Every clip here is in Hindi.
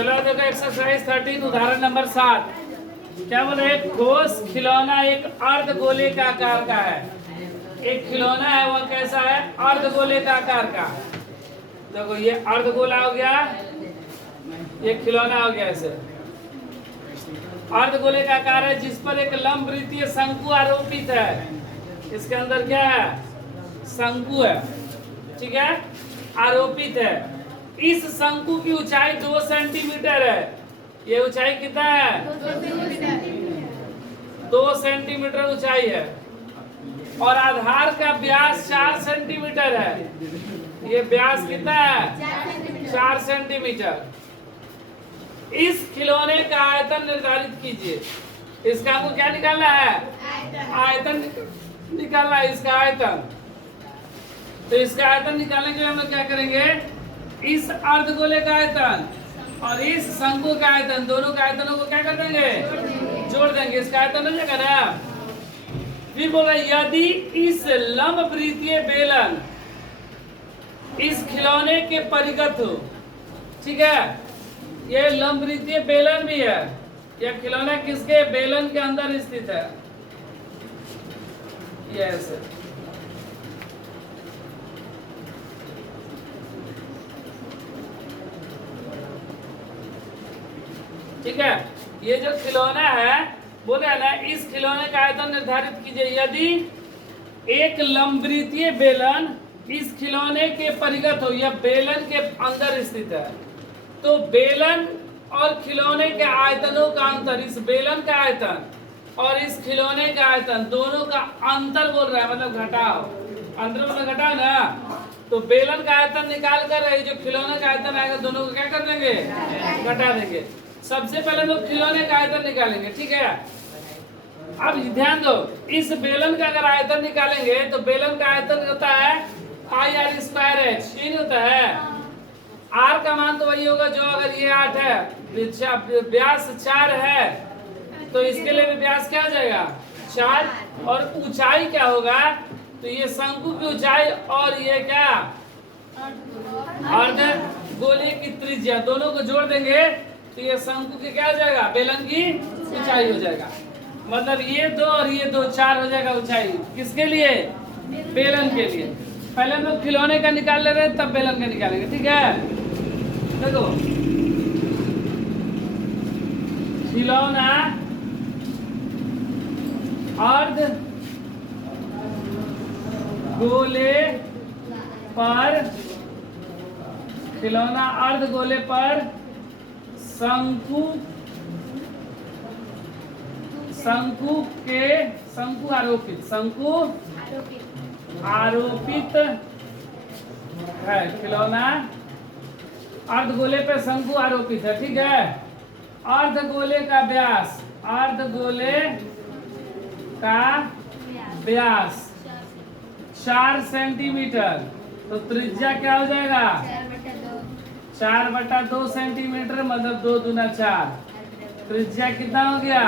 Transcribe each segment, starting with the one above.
चलो देखो एक्सरसाइज 13 उदाहरण नंबर 7। क्या बोले? एक ठोस खिलौना एक अर्ध गोले का आकार का है। एक खिलौना है, वह कैसा है? अर्ध गोले का आकार का। देखो ये अर्ध गोला हो गया, ये खिलौना हो गया। ऐसे अर्ध गोले का आकार है जिस पर एक लंब वृत्तीय शंकु आरोपित है। इसके अंदर क्या है? शंकु है, ठीक है, आरोपित है। इस शंकु की ऊंचाई 2 सेंटीमीटर है। ये ऊंचाई कितना है? 2 सेंटीमीटर ऊंचाई है। और आधार का व्यास 4 सेंटीमीटर है। ये व्यास कितना है? 4 सेंटीमीटर। इस खिलौने का आयतन निर्धारित कीजिए। इसका हमको क्या निकालना है? आयतन निकालना है, इसका आयतन। तो इसका आयतन निकालने के लिए हम लोग क्या करेंगे? इस अर्धगोले का आयतन और इस शंकु का आयतन, दोनों के आयतनों को क्या कर देंगे? जोड़ देंगे। इसका आयतन हो जाएगा ना। फिर बोल रहा है यदि इस लंब वृत्तीय बेलन इस खिलौने के परिगत हो, ठीक है, ये लंब वृत्तीय बेलन भी है। यह खिलौना किसके? बेलन के अंदर स्थित है। यस, ठीक है। ये जो खिलौना है, बोले ना, इस खिलौने का आयतन निर्धारित कीजिए। यदि एक लंबवृत्तीय बेलन इस खिलौने के परिगत हो, यह बेलन के अंदर स्थित है, तो बेलन और खिलौने के आयतनों का अंतर, इस बेलन का आयतन और इस खिलौने का आयतन, दोनों का अंतर बोल रहा है, मतलब घटाओ। अंतर मतलब घटाओ ना। तो बेलन का आयतन निकाल कर जो खिलौने का आयतन आएगा, दोनों को क्या कर देंगे? घटा देंगे। सबसे पहले लोग खिलौने का आयतन निकालेंगे, ठीक है। अब ध्यान दो, इस बेलन का अगर आयतन निकालेंगे तो बेलन का आयतन होता है पाई आर स्क्वायर एच, नहीं होता है। आर का मान तो वही होगा जो, अगर ये 8 है, व्यास 4 है, तो इसके लिए भी व्यास क्या हो जाएगा? 4। और ऊंचाई क्या होगा? तो ये शंकु की ऊंचाई और ये क्या? अर्ध गोले की त्रिज्या, दोनों को जोड़ देंगे तो ये शंकु की क्या हो जाएगा? बेलन की ऊंचाई हो जाएगा। मतलब ये 2 और ये 2, 4 हो जाएगा ऊंचाई। किसके लिए? बेलन के लिए। पहले हम लोग खिलौने का निकाल ले रहे हैं, तब बेलन का निकालेंगे, ठीक है। देखो, खिलौना अर्ध गोले पर, खिलौना अर्ध गोले पर शंकु आरोपित है। खिलौना अर्धगोले पे शंकु आरोपित है, ठीक है। अर्धगोले का व्यास, अर्धगोले का व्यास 4 सेंटीमीटर, तो त्रिज्या क्या हो जाएगा? 4/2 सेंटीमीटर, मतलब 2 दूना 4। त्रिज्या कितना हो गया?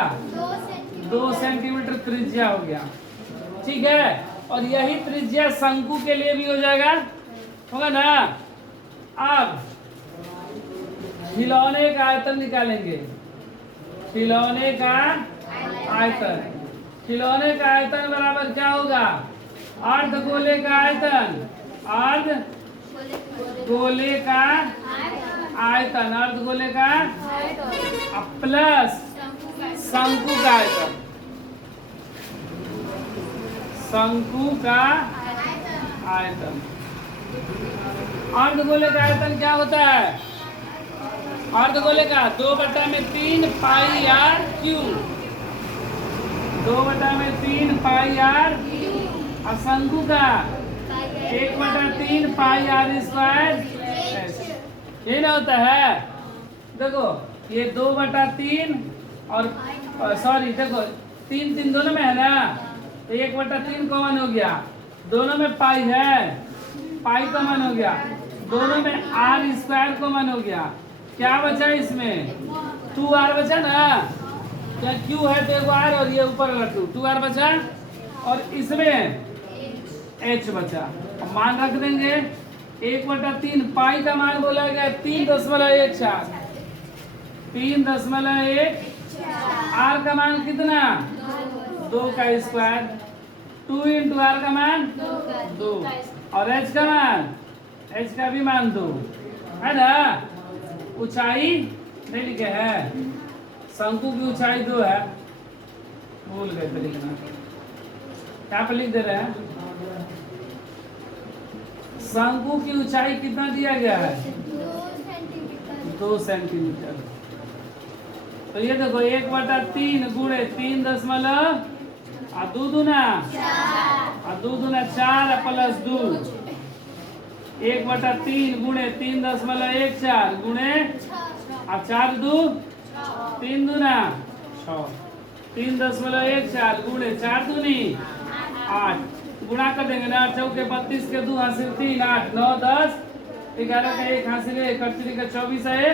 2 सेंटीमीटर त्रिज्या हो गया, ठीक है। और यही त्रिज्या शंकु के लिए भी हो जाएगा, होगा ना। अब खिलौने का आयतन निकालेंगे। खिलौने का आयतन, खिलौने का आयतन बराबर क्या होगा? अर्धगोले का आयतन, अर्धगोले का आयतन, अर्धगोले का प्लस शंकु का आयतन, शंकु का आयतन। अर्धगोले का आयतन क्या होता है? अर्धगोले का 2/3 पाई आर क्यू, 2/3 पाई आर। और शंकु का 1/3 पाई आर स्क्वायर, ये ना होता है। देखो ये 2/3 और सॉरी, देखो 3 दोनों में है ना, तो 1/3 कॉमन हो गया, दोनों में पाई है, पाई कॉमन हो गया, दोनों में आर स्क्वायर कॉमन हो गया। क्या बचा इसमें? 2r बचा ना। क्या q है तो r और ये ऊपर वाला 2r बचा, और इसमें h बचा। मान रख देंगे 1/3, पाई का मान बोला गया 3.14, 3.1 आर का मान कितना 2 का स्क्वायर 2 इंटू आर का मान 2 और एच का मान एच का भी मान 2 है ना। ऊंचाई नहीं लिखे है शंकु की ऊंचाई 2 है भूल गए थे लिखना क्या पे लिख दे रहे हैं शंकु की ऊंचाई कितना दिया गया है 2 सेंटीमीटर। तो ये देखो 1/3 गुणे 3 और 2 दूना 4 प्लस 2 1/3 गुणे 3.14 गुणे और 4 2 3 दूना 6 3.14 गुणे 4 दूनी 8 गुणा कर देंगे ना 4 के 32 के 2 हासिल 3 8 9 10 11 का 1 हासिल 1 38 का 24 है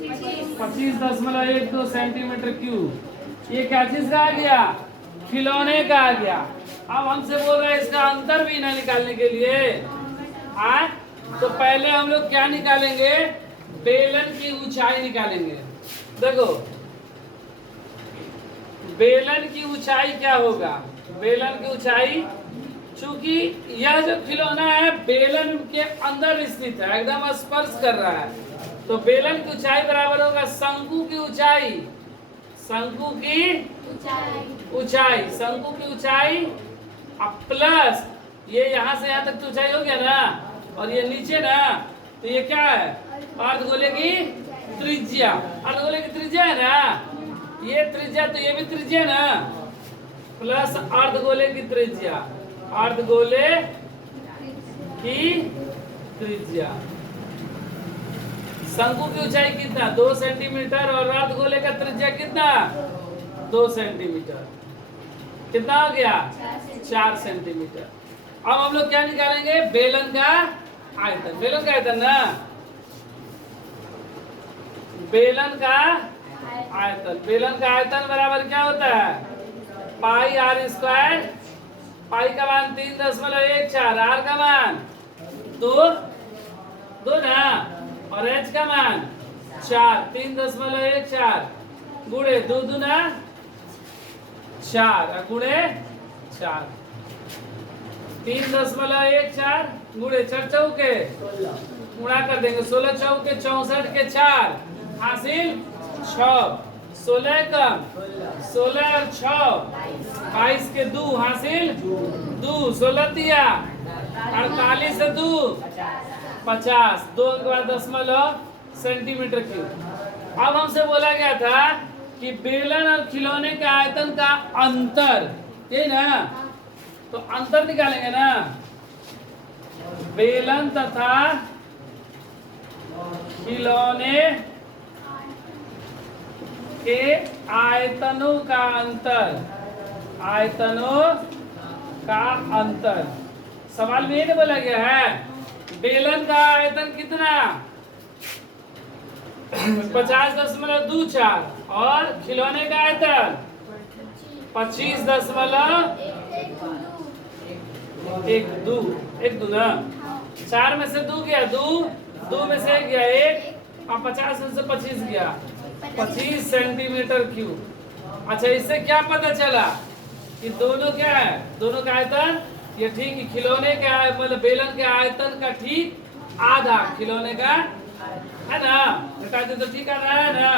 25.12 सेंटीमीटर क्यूब। ये क्या चीज का आ गया खिलौने का आ गया। अब हमसे बोल रहे हैं इसका अंतर भी ना निकालने के लिए तो पहले हम लोग क्या निकालेंगे बेलन की ऊंचाई निकालेंगे। देखो बेलन की ऊंचाई क्या होगा बेलन की ऊंचाई चूंकि यह जो खिलौना है बेलन के अंदर स्थित है एकदम स्पर्श कर रहा है तो बेलन की ऊंचाई बराबर होगा शंकु की ऊंचाई शंकु की ऊंचाई प्लस ये यहाँ से यहाँ तक तो ऊंचाई हो गया ना और ये नीचे ना तो ये क्या है अर्धगोले की त्रिज्या अर्धगोले की त्रिज्या है ना ये त्रिज्या तो ये भी त्रिज्या ना प्लस अर्धगोले की त्रिज्या अर्धगोले की त्रिज्या। शंकु की ऊंचाई कितना 2 सेंटीमीटर और अर्धगोले का त्रिज्या कितना 2 सेंटीमीटर कितना हो गया 4 सेंटीमीटर। अब हम लोग क्या निकालेंगे बेलन का आयतन ना बेलन का आयतन बराबर क्या होता है पाई आर स्क्वायर पाई का मान 3.14 आर का मान 2 ना और एच का मान 4 3.14 गुणे 2 दूना 4 गुणे 4 3.14 गुणे 4 चौके गुणा कर देंगे 16 चौके 64 के 4 हासिल 6 16 कम 16 और 6 22 के 2 हासिल 2 16 दिया 48 से 2 50 2 के बाद दशमलव सेंटीमीटर क्यूब। अब हमसे बोला गया था कि बेलन और खिलौने के आयतन का अंतर ये ना तो अंतर निकालेंगे ना बेलन तथा खिलौने के आयतनों का अंतर सवाल में ये बोला गया है बेलन का आयतन कितना 50.24 और खिलौने का आयतन 25.12 ना 4 में से 2 गया 2 में से 1 गया 1 और 50 में से 25 गया 25 सेंटीमीटर क्यूब। अच्छा इससे क्या पता चला कि दोनों क्या है दोनों का आयतन ये ठीक ही खिलौने का मतलब बेलन के आयतन का ठीक आधा खिलौने का है ना बता दे तो ठीक आ रहा है ना।